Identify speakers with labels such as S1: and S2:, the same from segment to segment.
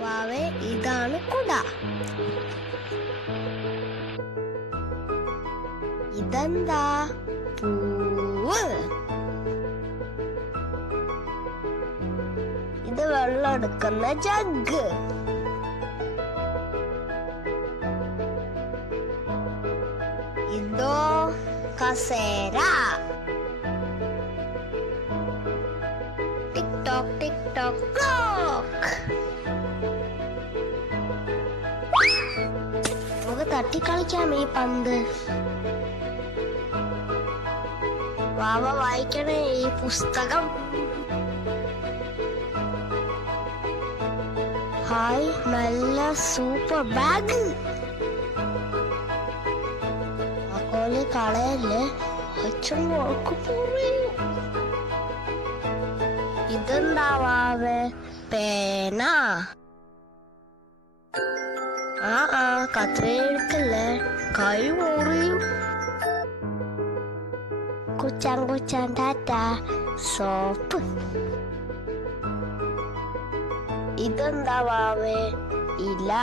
S1: വാവേ ഇതാണ് കുട ഇതെന്താ പൂവ് ഇത് വെള്ളം എടുക്കുന്ന ജഗ് ഇതോ കസേര tick tock tick tock clock തട്ടിക്കളിക്കാം ഈ പന്ത്. വാവ വായിക്കണേ ഈ പുസ്തകം. ഹായ് നല്ല സൂപ്പർ ബാഗ്. അക്കോലെ കളയല്ലേ? അച്ഛൻ വഴക്ക് പറയൂ ഇതെന്താവാവേ പേന. ആ ആ. കത്ര എടുക്കല്ലേ കൈ മുറിയും. കുച്ചാൻ കുച്ചാൻ ടാറ്റ സോപ്പ്. ഇതെന്താ വാവേ? ഇല.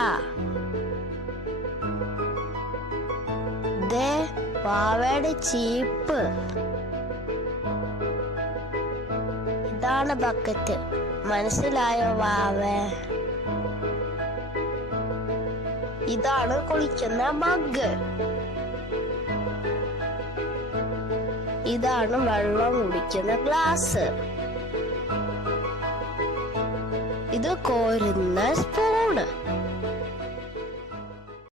S1: ദേ വാവയുടെ ചീപ്പ്. ഇതാണ് ബക്കറ്റ്. മനസ്സിലായോ വാവേ? ഇതാണ് കുളിക്കുന്ന മഗ്. ഇതാണ് വെള്ളം കുടിക്കുന്ന ഗ്ലാസ്. ഇത് കോരുന്ന സ്പൂണ്